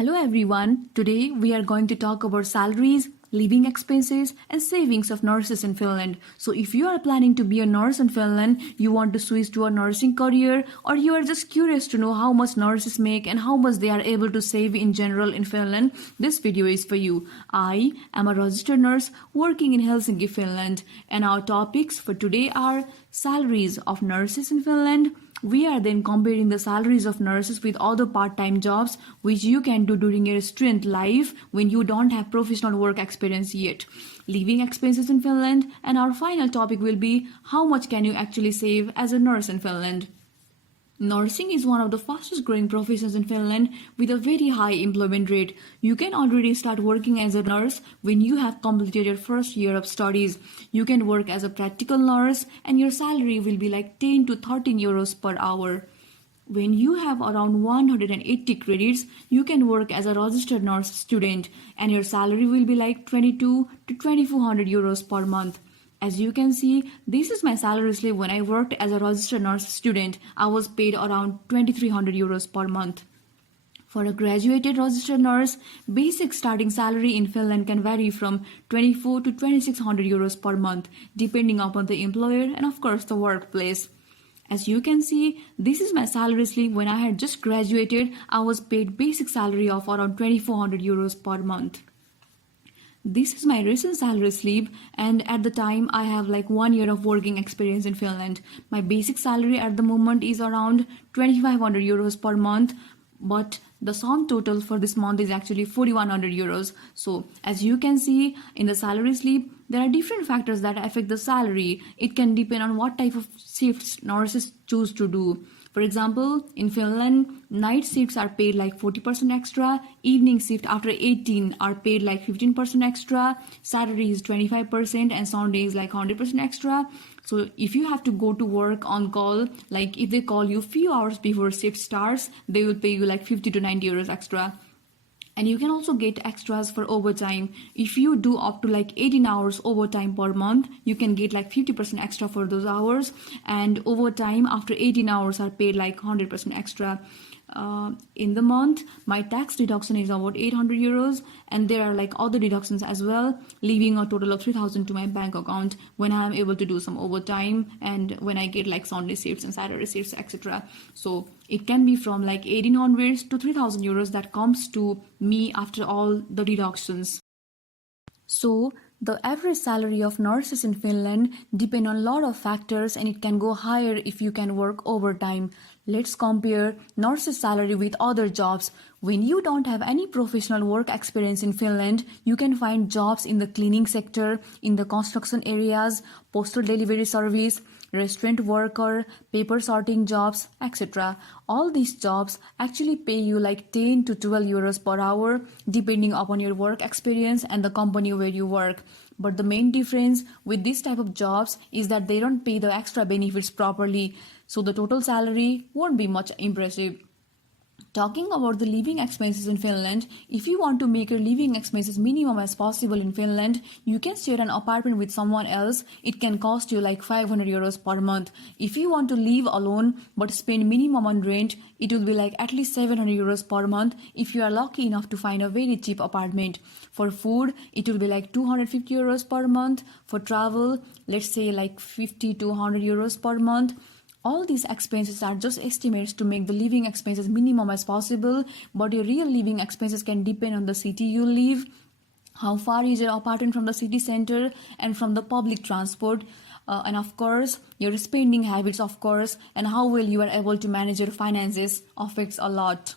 Hello everyone. Today we are going to talk about salaries, living expenses and savings of nurses in Finland. So if you are planning to be a nurse in Finland, you want to switch to a nursing career, or you are just curious to know how much nurses make and how much they are able to save in general in Finland, this video is for you. I am a registered nurse working in Helsinki, Finland, and our topics for today are salaries of nurses in Finland. We are then comparing the salaries of nurses with other part-time jobs which you can do during your student life when you don't have professional work experience yet. Living expenses in Finland, and our final topic will be how much can you actually save as a nurse in Finland. Nursing is one of the fastest growing professions in Finland with a very high employment rate. You can already start working as a nurse when you have completed your first year of studies. You can work as a practical nurse and your salary will be like 10 to 13 euros per hour. When you have around 180 credits, you can work as a registered nurse student and your salary will be like 22 to 2400 euros per month. As you can see, this is my salary slip when I worked as a registered nurse student. I was paid around 2300 euros per month. For a graduated registered nurse, basic starting salary in Finland can vary from 24 to 2600 euros per month, depending upon the employer and of course the workplace. As you can see, this is my salary slip when I had just graduated. I was paid basic salary of around 2400 euros per month. This is my recent salary slip, and at the time I have like 1 year of working experience in Finland. My basic salary at the moment is around 2500 euros per month, but the sum total for this month is actually 4100 euros. So as you can see in the salary slip, there are different factors that affect the salary. It can depend on what type of shifts nurses choose to do. For example, in Finland, night shifts are paid like 40% extra, evening shift after 18 are paid like 15% extra, Saturday is 25% and Sunday is like 100% extra. So if you have to go to work on call, like if they call you few hours before shift starts, they will pay you like 50 to 90 euros extra. And you can also get extras for overtime. If you do up to like 18 hours overtime per month, you can get like 50% extra for those hours. And overtime after 18 hours are paid like 100% extra. In the month, my tax deduction is about 800 euros. And there are like other deductions as well, leaving a total of 3000 to my bank account when I am able to do some overtime and when I get like Sunday shifts and Saturday shifts, etc. So it can be from like 1800 to 3000 euros that comes to me after all the deductions. So the average salary of nurses in Finland depend on a lot of factors and it can go higher if you can work overtime. Let's compare nurses' salary with other jobs. When you don't have any professional work experience in Finland, you can find jobs in the cleaning sector, in the construction areas, postal delivery service, restaurant worker, paper sorting jobs, etc. All these jobs actually pay you like 10 to 12 euros per hour depending upon your work experience and the company where you work. But the main difference with this type of jobs is that they don't pay the extra benefits properly, so the total salary won't be much impressive. Talking about the living expenses in Finland, if you want to make your living expenses minimum as possible in Finland, you can share an apartment with someone else. It can cost you like 500 euros per month. If you want to live alone but spend minimum on rent, it will be like at least 700 euros per month if you are lucky enough to find a very cheap apartment. For food, it will be like 250 euros per month. For travel, let's say like 50 to 100 euros per month. All these expenses are just estimates to make the living expenses minimum as possible, but your real living expenses can depend on the city you live, how far is your apartment from the city center and from the public transport, and of course your spending habits, of course, and how well you are able to manage your finances affects a lot.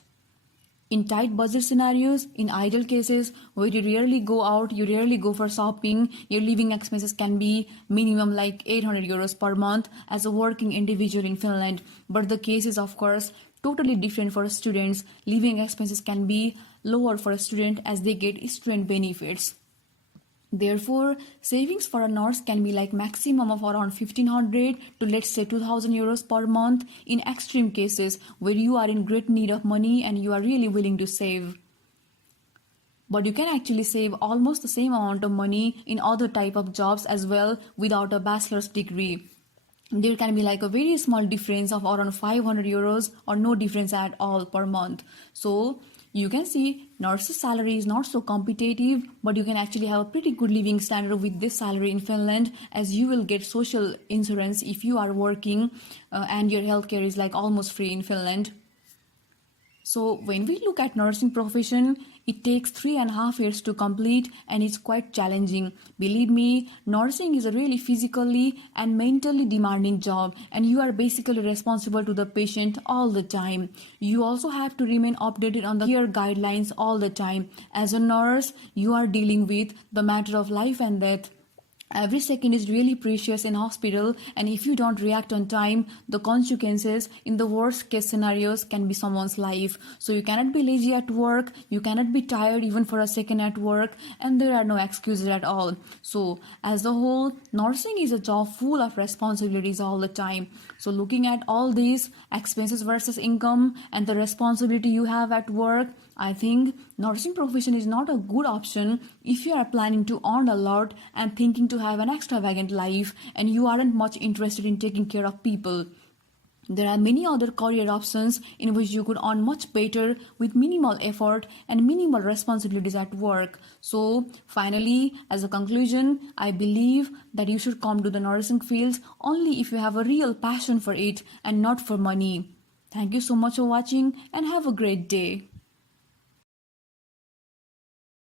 In tight budget scenarios, in ideal cases where you rarely go out, you rarely go for shopping, your living expenses can be minimum like 800 euros per month as a working individual in Finland. But the case is of course totally different for students. Living expenses can be lower for a student as they get student benefits. Therefore, savings for a nurse can be like maximum of around 1500 to let's say 2000 euros per month in extreme cases where you are in great need of money and you are really willing to save. But you can actually save almost the same amount of money in other type of jobs as well without a bachelor's degree. There can be like a very small difference of around 500 euros or no difference at all per month. So You can see nurses' salary is not so competitive, but you can actually have a pretty good living standard with this salary in Finland, as you will get social insurance if you are working, and your healthcare is like almost free in Finland. So when we look at nursing profession, it takes 3.5 years to complete, and it's quite challenging. Believe me, nursing is a really physically and mentally demanding job, and you are basically responsible to the patient all the time. You also have to remain updated on the care guidelines all the time. As a nurse, you are dealing with the matter of life and death. Every second is really precious in hospital, and if you don't react on time, the consequences in the worst case scenarios can be someone's life. So you cannot be lazy at work, you cannot be tired even for a second at work, and there are no excuses at all. So as a whole, nursing is a job full of responsibilities all the time. So looking at all these expenses versus income and the responsibility you have at work, I think nursing profession is not a good option if you are planning to earn a lot and thinking to have an extravagant life, and you aren't much interested in taking care of people. There are many other career options in which you could earn much better with minimal effort and minimal responsibilities at work. So finally, as a conclusion, I believe that you should come to the nursing fields only if you have a real passion for it and not for money. Thank you so much for watching, and have a great day.